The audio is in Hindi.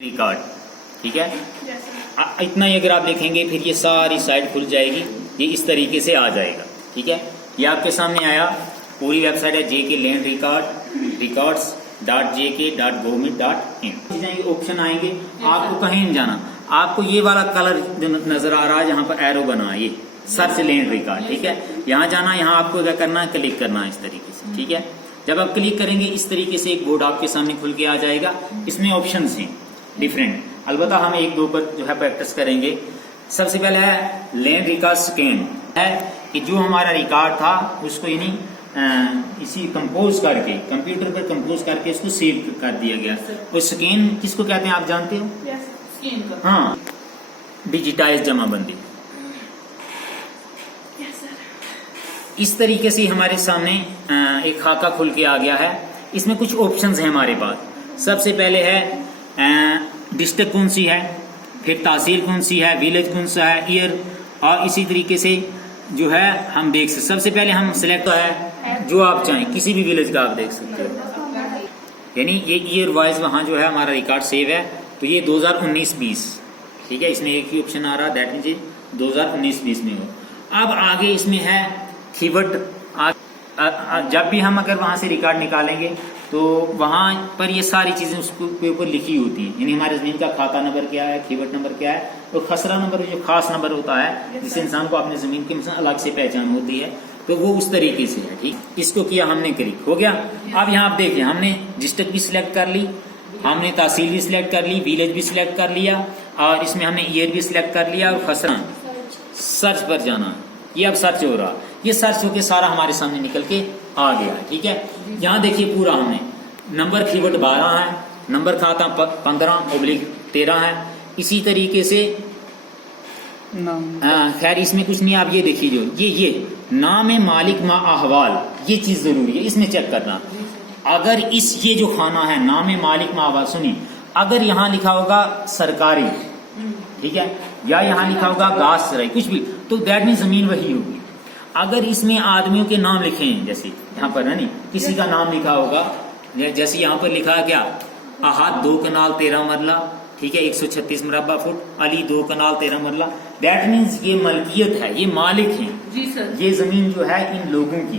रिकॉर्ड, ठीक है। इतना ही अगर आप लिखेंगे फिर ये सारी साइट खुल जाएगी, ये इस तरीके से आ जाएगा, ठीक है। ये आपके सामने आया, पूरी वेबसाइट है JK लैंड records.jk.government.in। ऑप्शन आएंगे, आपको कहीं नहीं जाना, आपको ये वाला कलर जो नजर आ रहा है जहाँ पर एरो बना है, ये सर्च लैंड रिकॉर्ड, ठीक है। यहाँ जाना, यहाँ आपको क्या करना है, क्लिक करना है इस तरीके से, ठीक है। जब आप क्लिक करेंगे इस तरीके से एक बोर्ड आपके सामने खुल के आ जाएगा। इसमें ऑप्शंस हैं डिफरेंट, अलबत्ता हम एक दो पर जो है प्रैक्टिस करेंगे। सबसे पहले है लैंड रिकॉर्ड स्कैन, है कि जो हमारा रिकॉर्ड था उसको यानी इसी कंपोज करके कंप्यूटर पर कंपोज करके इसको सेव कर दिया गया। और स्कैन किसको कहते हैं आप जानते हो? स्कैन का। हाँ, डिजिटाइज जमाबंदी। इस तरीके से हमारे सामने एक खाका खुल के आ गया है। इसमें कुछ ऑप्शंस हैं हमारे पास। सबसे पहले है डिस्ट्रिक्ट कौन सी है, फिर तहसील कौन सी है, विलेज कौन सा है, ईयर, और इसी तरीके से जो है हम देख सकते। सबसे पहले हम सिलेक्ट है जो आप चाहें, किसी भी विलेज का आप देख सकते हो, यानी ये ईयर वाइज वहाँ जो है हमारा रिकॉर्ड सेव है। तो ये 2019-20, ठीक है। इसमें एक ही ऑप्शन आ रहा, दैट मीन्स 2019-20 में हो। अब आगे इसमें है कीवर्ड। जब भी हम अगर वहां से रिकॉर्ड निकालेंगे तो वहां पर ये सारी चीजें उसके ऊपर लिखी होती है, यानी हमारे जमीन का खाता नंबर क्या है, कीवर्ड नंबर क्या है, और खसरा नंबर जो खास नंबर होता है जिससे इंसान को अपने जमीन की अलग से पहचान होती है, तो वो उस तरीके से है, ठीक। इसको किया हमने, क्लिक हो गया। अब यहाँ आप देखिए, हमने डिस्ट्रिक्ट भी सिलेक्ट कर ली, हमने तहसील भी सिलेक्ट कर ली, विलेज भी सिलेक्ट कर लिया, और इसमें हमने ईयर भी सिलेक्ट कर लिया, और खसरा सर्च पर जाना, ये अब सर्च हो रहा, ये सर्च होके सारा हमारे सामने निकल के आ गया, ठीक है। यहाँ देखिए पूरा हमने नंबर कीवर्ड 12 है, नंबर खाता 15/13 है। इसी तरीके से खैर इसमें कुछ नहीं, आप ये देखिए जो ये नाम है मालिक मा अहवाल, ये चीज जरूरी है, इसमें चेक करना। अगर ये जो खाना है नाम है मालिक मा अहवाल, सुनिए, अगर यहाँ लिखा होगा सरकारी, ठीक है, या यहाँ लिखा होगा घास चराई, कुछ भी, तो दैट मीन जमीन वही होगी। अगर इसमें आदमियों के नाम लिखे हैं, जैसे यहाँ पर है नहीं, किसी का नाम लिखा होगा, जैसे यहाँ पर लिखा है क्या, अहाद 2 कनाल 13 मरला, ठीक है, 136 मुरब्बा फुट, अली 2 कनाल 13 मरला, दैट मीन्स ये मलकियत है, ये मालिक हैं, जी सर, ये जमीन जो है इन लोगों की।